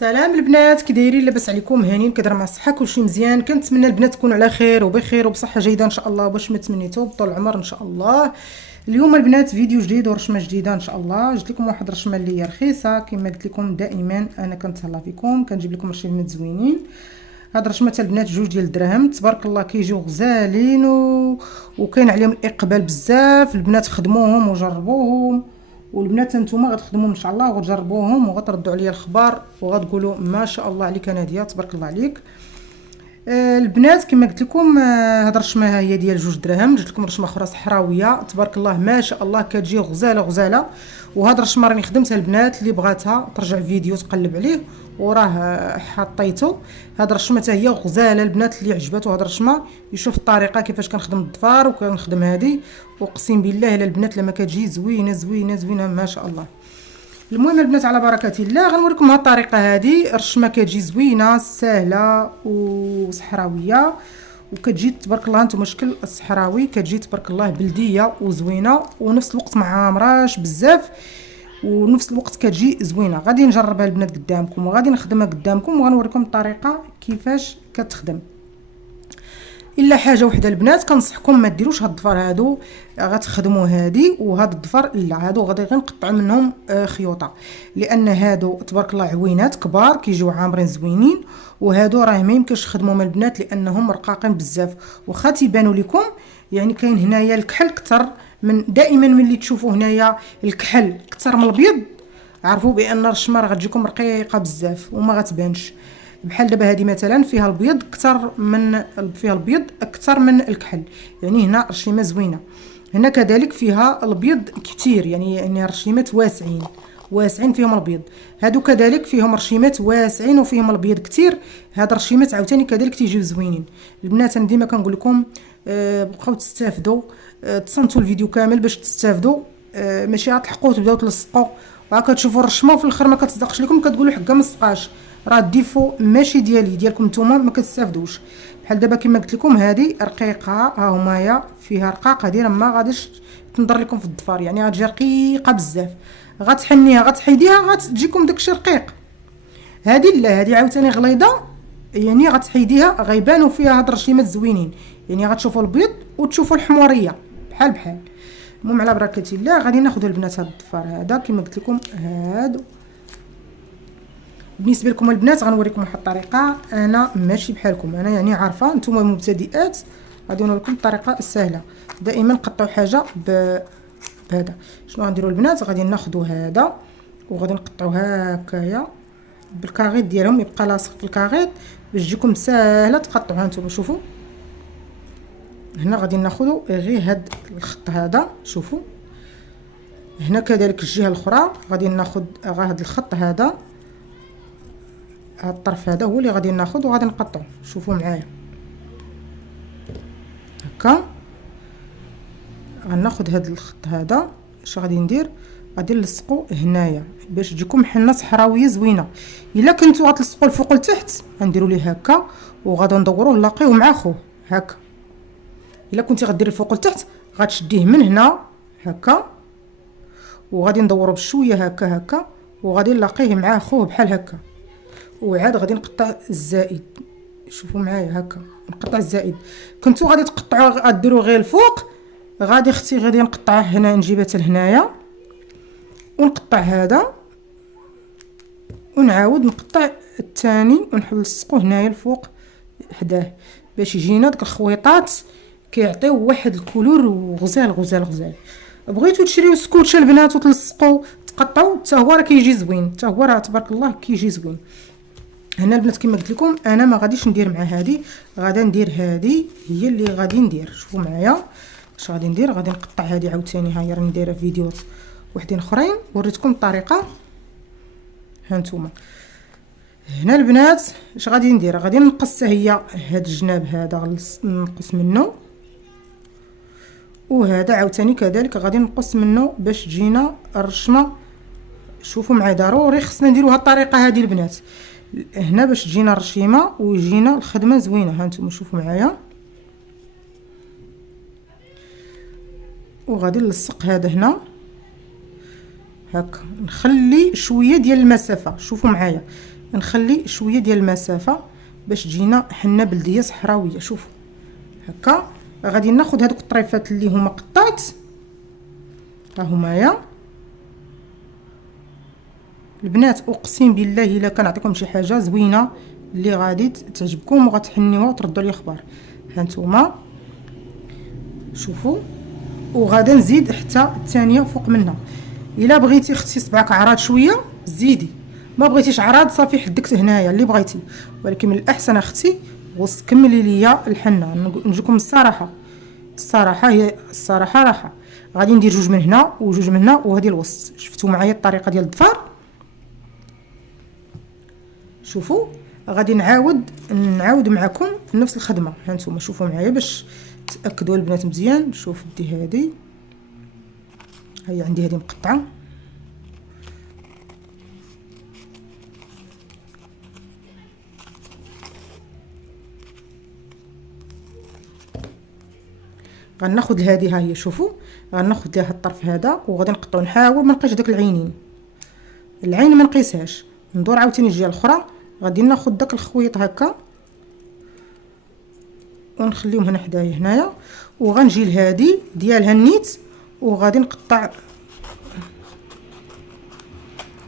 سلام البنات، كي دايرين؟ لاباس عليكم؟ هانيين؟ كدر مع الصحه؟ كلشي مزيان؟ كنتمنى البنات تكونوا على خير وبخير وبصحه جيده ان شاء الله، باش ما تمنيتو بطول العمر ان شاء الله. اليوم البنات فيديو جديد ورشمه جديده ان شاء الله. جبت لكم واحد الرشمه اللي هي رخيصه كما قلت لكم دائما، انا كنتهلا فيكم كنجيب لكم رشيمات زوينين. هاد الرشمه تاع البنات 2 الدراهم تبارك الله، كيجيو غزالين وكاين عليهم الاقبال بزاف. البنات خدموهم وجربوهم، والبنات نتوما غتخدموهم ان شاء الله وغتجربوهم وغتردوا عليا الخبر وغتقولوا ما شاء الله عليك ناديه تبارك الله عليك. البنات كما قلت لكم هاد الرشمه هي ديال 2 دراهم. جبت لكم رشمه اخرى صحراويه تبارك الله ما شاء الله كتجي غزاله غزاله. وهاد الرشمه راني خدمتها البنات اللي بغاتها ترجع الفيديو تقلب عليه وراه حطيته. هاد الرشمه حتى هي غزاله البنات، اللي عجباتو هاد الرشمه يشوف الطريقه كيفاش كنخدم الضفار وكنخدم هادي، اقسم بالله الا البنات لما كتجي زوينه زوينه زوينه ما شاء الله. المهم البنات على بركه الله غنوريكم هاد الطريقه هادي. الرشمه كتجي زوينه سهله وصحراويه، وكتجي تبارك الله نتوما شكل الصحراوي، كتجي تبارك الله بلديه وزوينه ونفس الوقت ما عامراش بزاف، ونفس الوقت كتجي زوينه. غادي نجربها البنات قدامكم وغادي نخدمها قدامكم وغنوريكم الطريقه كيفاش كتخدم. الا حاجه وحده البنات كنصحكم ما ديروش هاد الضفار هادو، غتخدموا هادي وهاد الضفار لا، هادو غادي غير نقطعوا منهم خيوطه، لان هادو تبارك الله عوينات كبار كيجيو عامرين زوينين، وهادو راه ما يمكنش تخدموهم البنات لانهم رقاقين بزاف. واخا تيبانوا لكم يعني كاين هنايا الكحل كتر من دائما ملي تشوفوا هنايا الكحل كتر من الابيض، عرفوا بان الرشمه راه غتجيكم رقيقه بزاف وما غتبانش. بحال دابا هذه مثلا فيها البيض اكثر من الكحل، يعني هنا رشيمه زوينه. هنا كذلك فيها البيض كثير، يعني رشيمات واسعين فيهم البيض. هادو كذلك فيهم رشيمات واسعين وفيهم البيض كثير. هاد الرشيمات عاوتاني كذلك تيجيو زوينين. البنات انا ديما كنقول لكم بقاو تستافدوا، تصنتوا الفيديو كامل باش تستافدوا، ماشي غتلحقوا تبداو تلصقوا وكتشوفوا الرشمه وفي الاخر ما كتصدقش لكم كتقولوا حكا ما صدقاش. راه الديفو ماشي ديالكم نتوما، ما كتستافدوش. بحال دابا كما قلت لكم هذه رقيقه، ها هما فيها رقاقه هذه راه ما غاديش تنضر لكم في الظفار، يعني غتجي رقيقه بزاف. غتحنيها غتحيديها غتجيكم داكشي رقيق. هذه لا، هذه عاوتاني غليظه، يعني غتحيديها غيبانوا فيها هاد الرشيمات زوينين، يعني غتشوفوا البيض وتشوفوا الحموريه بحال. المهم على بركه الله غادي ناخذوا البنات هاد الظفار هذا كما قلت لكم. هادو بالنسبه لكم البنات غنوريكم واحد الطريقه، انا ماشي بحالكم، انا يعني عارفه نتوما مبتدئات، غادي نوريكم الطريقه السهله. دائما نقطعوا حاجه بهذا. شنو غنديروا البنات؟ غادي ناخذوا هذا وغادي نقطعوا هكايا بالكاغيط ديالهم، يبقى لاصق في الكاغيط باش تجيكم ساهله تقطعوها. نتوما شوفوا هنا غادي ناخذوا غير هاد الخط هذا، شوفوا هنا كذلك الجهه الاخرى غادي ناخذ غير هاد الخط هذا، هاد الطرف هذا هو اللي غادي ناخذ وغادي نقطعو. شوفوا معايا هكا، غناخذ هاد الخط هذا. اش غادي ندير؟ غادي نلصقو هنايا باش تجيكم حنه صحراويه زوينه. الا كنتو غتلصقوا الفوق لتحت غنديروا ليه هكا وغادي ندوروه نلاقيوه مع خوه هكا. الا كنتي غديري الفوق لتحت غتشديه من هنا هكا وغادي ندورو بشويه هكا وغادي نلاقيه مع خوه بحال هكا، وعاد غادي نقطع الزائد. شوفوا معايا هكا نقطع الزائد. كنتو غادي تقطعوا غديروا غير الفوق، غادي اختي غادي نقطعه هنا، نجيبها حتى لهنايا ونقطع هذا ونعاود نقطع الثاني ونلصقوه هنايا الفوق حداه باش يجينا داك الخويطات كيعطيو واحد الكولور وغزال غزال غزال. بغيتو تشريو سكوتش البنات وتلصقوا تقطعوا حتى هو راه كيجي زوين، حتى هو راه تبارك الله كيجي زوين. هنا البنات كما قلت لكم انا ما غاديش ندير مع هذه، غادا ندير هذه هي اللي غادي ندير. شوفوا معايا اش غادي ندير. غادي نقطع هذه عاوتاني، ها هي راني دايره فيديوهات وحدين اخرين وريتكم الطريقه. ها نتوما هنا البنات اش غادي ندير؟ غادي نقص هي هاد الجناب هذا نقص منه، وهذا عاوتاني كذلك غادي نقص منه باش تجينا الرشمه. شوفوا معايا ضروري خصنا نديروا هاد الطريقه هذه البنات هنا باش تجينا الرشيمه ويجينا الخدمه زوينه. ها نتوما شوفوا معايا وغادي نلصق هذا هنا هكا، نخلي شويه ديال المسافه. شوفوا معايا نخلي شويه ديال المسافه باش تجينا حنه بلديه صحراويه. شوفوا هكا غادي ناخذ هذوك الطريفات اللي هما قطعت، ها همايا البنات. اقسم بالله الا كنعطيكم شي حاجه زوينه اللي غادي تعجبكم وغتحنيوها وتردوا لي خبر. ها نتوما شوفوا، وغادا نزيد حتى الثانيه فوق منها. الا بغيتي اختي صبعك عراض شويه زيدي، ما بغيتيش عراض صافي حدك هنايا اللي بغيتي، ولكن من الاحسن اختي كملي ليا الحنه. نجيكم الصراحه، الصراحه هي الصراحه راحه. غادي ندير جوج من هنا وجوج من هنا وهذه الوسط. شفتوا معايا الطريقه ديال الضفار؟ شوفوا غادي نعاود معكم نفس الخدمه. ها نتوما شوفوا معايا باش تاكدوا البنات مزيان. شوف دي هذه، هي عندي هذه مقطعه، غناخذ هذه، ها هي شوفوا غناخذ لها الطرف هذا وغادي نقطعو. نحاول ما نقيش داك العينين، العين ما نقيسهاش. ندور عاوتاني الجهه الاخرى، غادي ناخذ داك الخويط هكا ونخليهم هنا حدايا هنايا، وغنجي لهذه ديالها النيت وغادي نقطع.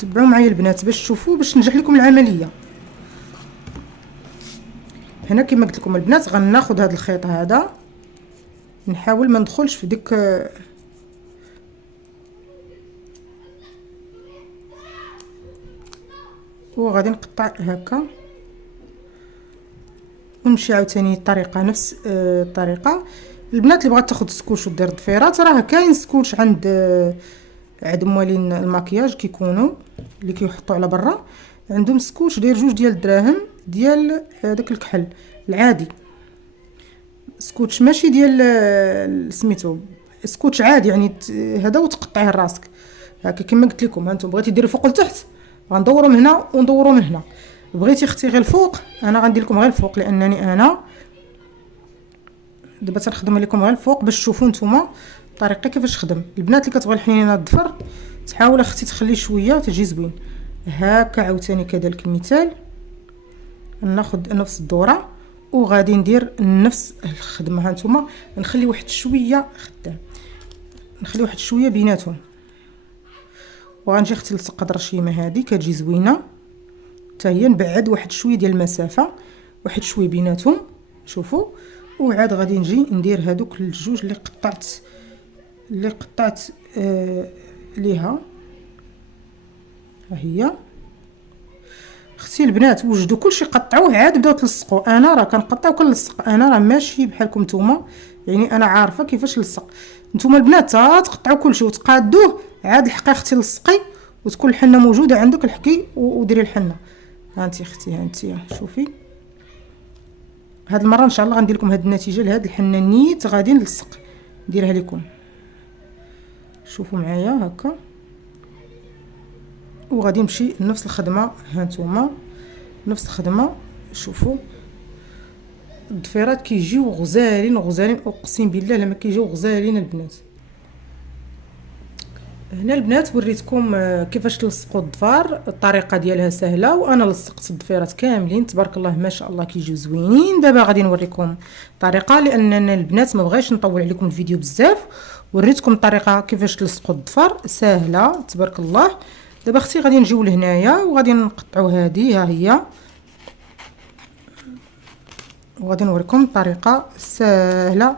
تبعوا معايا البنات باش تشوفوا، باش تنجح لكم العمليه. هنا كما قلت لكم البنات غناخذ هذا الخيط هذا، نحاول ما ندخلش في ديك وغادي نقطع هكا ونمشي عاوتاني الطريقه نفس الطريقه. البنات اللي بغات تاخذ سكوش ودير ضفيرات راه كاين سكوش عند موالين الماكياج كيكونوا اللي كيحطوا على برا، عندهم سكوش داير 2 ديال الدراهم ديال داك الكحل العادي. سكوتش ماشي ديال سميتو سكوتش عادي يعني هذا، وتقطعيه راسك هكا كما قلت لكم. هانتوما بغيتي ديري فوق لتحت غندوروا من هنا وندوروا من هنا، بغيتي اختي غير الفوق انا غندير لكم غير الفوق، لانني انا دابا تنخدم لكم غير الفوق باش تشوفوا نتوما الطريقه كيفاش خدم. البنات اللي كتبغي الحنينه الضفر تحاول اختي تخلي شويه وتجي زوين هكا. عاوتاني كذلك المثال ناخذ نفس الدوره وغادي ندير نفس الخدمه. هانتوما نخلي واحد شويه خدام، نخلي واحد شويه بيناتهم، وغنجي اختي نلصق هاد الرشيمه هادي كتجي زوينه حتى هي. نبعد واحد شويه ديال المسافه، واحد شويه بيناتهم شوفوا. وعاد غادي نجي ندير هادوك الجوج اللي قطعت ليها. ها هي اختي البنات وجدوا كلشي قطعوه عاد بداو تلصقوا. انا راه كنقطع وكنلصق، انا راه ماشي بحالكم نتوما، يعني انا عارفه كيفاش نلصق. نتوما البنات تقطعوا كلشي وتقادوه عاد الحقي اختي لصقي وتكون الحنه موجوده عندك، الحكي وديري الحنه. ها انت اختي، ها انت شوفي هاد المره ان شاء الله غندير لكم هاد النتيجه لهاد الحنه نيت غادي نلصق نديرها لكم. شوفوا معايا هكا وغادي نمشي لنفس الخدمه. ها نتوما نفس الخدمه. شوفوا الضفيرات كيجيو غزالين غزالين، اقسم بالله لما كيجيو غزالين البنات. هنا البنات وريتكم كيفاش تلصقوا الضفار، الطريقه ديالها سهله، وانا لصقت الضفيرات كاملين تبارك الله ما شاء الله كيجيو زوينين. دابا غادي نوريكم طريقه، لاننا البنات ما بغيتش نطول عليكم الفيديو بزاف، وريتكم الطريقه كيفاش تلصقوا الضفار سهله تبارك الله. دابا اختي غادي نجيو لهنايا وغادي نقطعوا هذه، ها هي، وغادي نوريكم الطريقه سهله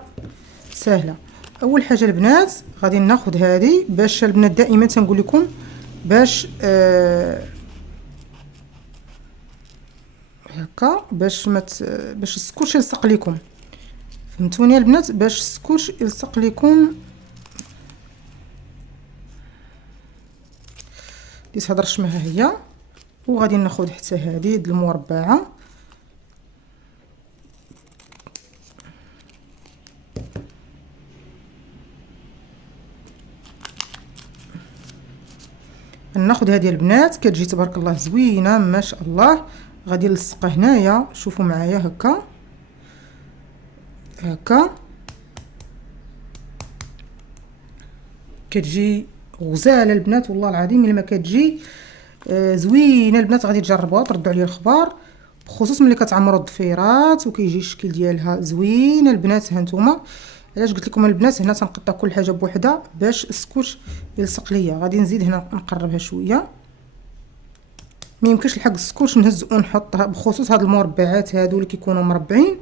سهله. اول حاجه البنات غادي ناخذ هذه باش البنات دائما تنقول لكم باش هكا باش باش السكوتش يلصق لكم، فهمتوني البنات؟ باش السكوتش يلصق لكم. ديت هاد الرشمه ها هي، وغادي ناخذ حتى هذه المربعه ناخذ هذه البنات كتجي تبارك الله زوينه ما شاء الله. غادي نلصقها هنايا شوفوا معايا هكا هكا كتجي غزاله البنات والله العظيم. الا ما كتجي زوينه البنات، غادي تجربوها تردوا عليا الخبر، بخصوص ملي كتعمروا الضفيرات وكيجي الشكل ديالها زوينه البنات. ها نتوما علاش قلت لكم البنات هنا تنقطع كل حاجه بوحده باش السكوتش يلصق ليا. غادي نزيد هنا نقربها شويه، ما يمكنش الحق السكوتش نهز ونحطها، بخصوص هاد المربعات هادو اللي كيكونوا مربعين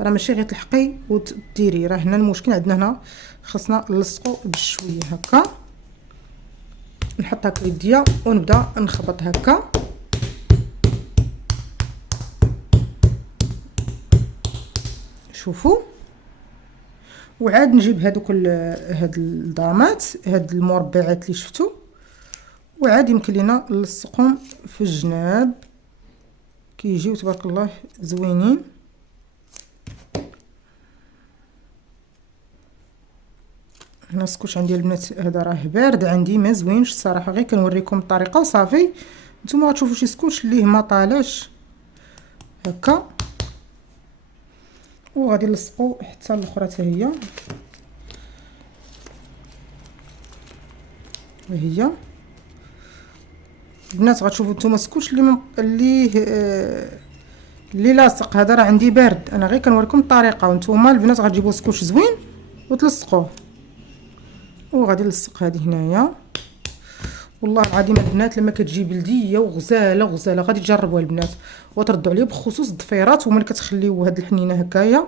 راه ماشي غير تلحقي وديري، راه هنا المشكل عندنا هنا خصنا نلصقوا بشويه هكا. نحط هكا يديا ونبدا نخبط هكا. شوفوا، وعاد نجيب هادوك هاد الضامات، هاد المربعات اللي شفتوا، وعاد يمكن لينا نلصقهم في الجناب، كيجيو تبارك الله زوينين. هنا السكوتش عندي البنات هذا راه بارد عندي ما زوينش الصراحه، غير كنوريكم الطريقه وصافي. نتوما غتشوفوا شي سكوتش اللي ما طالعش هكا، وغادي نلصقوا حتى الاخرى حتى هي. هي البنات غتشوفوا نتوما السكوتش اللي لاصق هذا راه عندي بارد، انا غير كنوريكم الطريقه، وانتوما البنات غتجيبوا سكوتش زوين وتلصقوه. وغادي نلصق هذه هنايا. والله العظيم البنات لما كتجي بلديه وغزاله غزاله غادي تجربوها البنات وتردوا عليا، بخصوص الضفيرات وملي كتخليو هاد الحنينه هكايا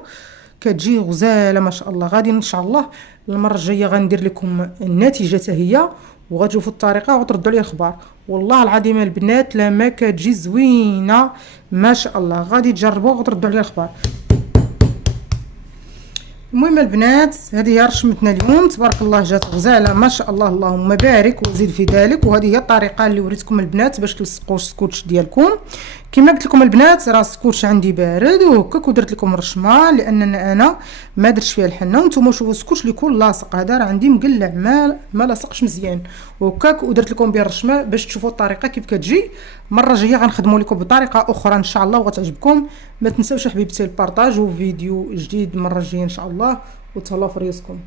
كتجي غزاله ما شاء الله. غادي ان شاء الله المره الجايه غندير لكم النتيجه حتى هي، وغتشوفوا الطريقه وتردوا عليا الخبر. والله العظيم البنات لما كتجي زوينه ما شاء الله، غادي تجربوها وتردوا عليا الخبر. المهم البنات هذه هي رشمتنا اليوم، تبارك الله جات غزاله ما شاء الله، اللهم بارك وزيد في ذلك. وهذه هي الطريقه اللي وريتكم البنات باش تلصقوا السكوتش ديالكم. كما قلت لكم البنات راه السكوتش عندي بارد وهكاك، ودرت لكم رشمه لان انا ما درتش فيها الحنه. وانتم شوفوا السكوتش اللي يكون لاصق، هذا راه عندي مقلع ما لاصقش مزيان وهكاك، ودرت لكم به الرشمه باش تشوفوا الطريقه كيف كتجي. مره جايه غنخدموا لكم بطريقه اخرى ان شاء الله وغتعجبكم. ما تنساوش حبيبتي البارطاج وفيديو جديد مره جايه ان شاء الله، وتهلاو في ريوسكم.